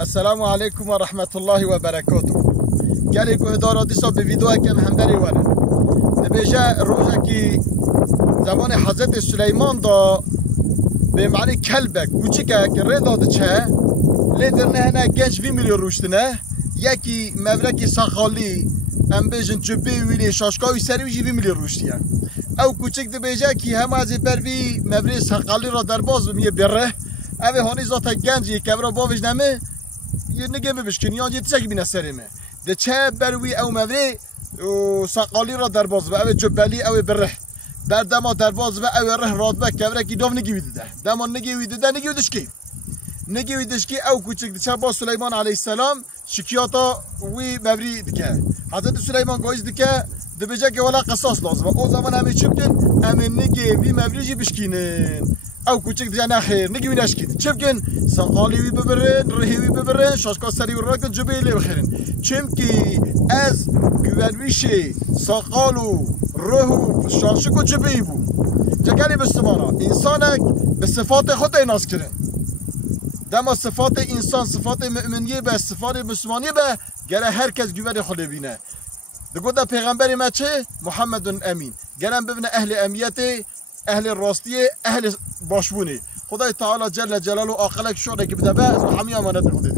السلام عليكم ورحمة الله وبركاته. قالي كو هدارة دي صاب بفيديو كان همبري وانا نبيجا روجا كي زمان حضرت سليمان دا بمعنى كلبك وچيكا كريدا دچه لدرنه هنا گنج 2 مليون روشتنه يكي مبلغي ساخالي ام بيجن جبي ويلي شاشكاوي سري 2 مليون روشتيه او کوچک دبیجه کی هم از بروی مبری ساقالی را در باز میه بره اوه هانی ذات گنجی که برا باوش نمه یه نگه ببشکنی یا جیت چک بینه سریمه ده چه بروی او مبری ساقالی را در باز و اوه جبلی اوه بره بر دما در باز و اوه ره راد بک که برا کی داف نگی ویده دما نگی ویده نگی ویدش کی نگی ویدش کی او کوچک دچه با سلیمان علیه السلام شکیاتا وی مبری دکه حضرت سلیمان گویز دکه دبیجه که ولا قصاص لازم او زمان همه چی بکن همه نگی وی مبریجی بشکینن او کوچک دیگه نخیر نگی وی نشکین چی بکن ساقالی وی ببرن رهی وی ببرن شاشکا سری و راکن جبیلی بخیرن چیم که از گوانویش ساقالو رهو شاشکو جبیلی بو جگلی بستمانا انسانک به صفات خود ایناس کرن دما صفات انسان صفات مؤمنیه به صفات مسلمانیه به گره هر کس گوان خود بینه دقودا پیغمبر ما چه محمد امین گرم ببینه اهل امیت اهل راستیه اهل باشبونه خدای تعالی جل جلاله عاقلک شده که بده به همه امانت خودت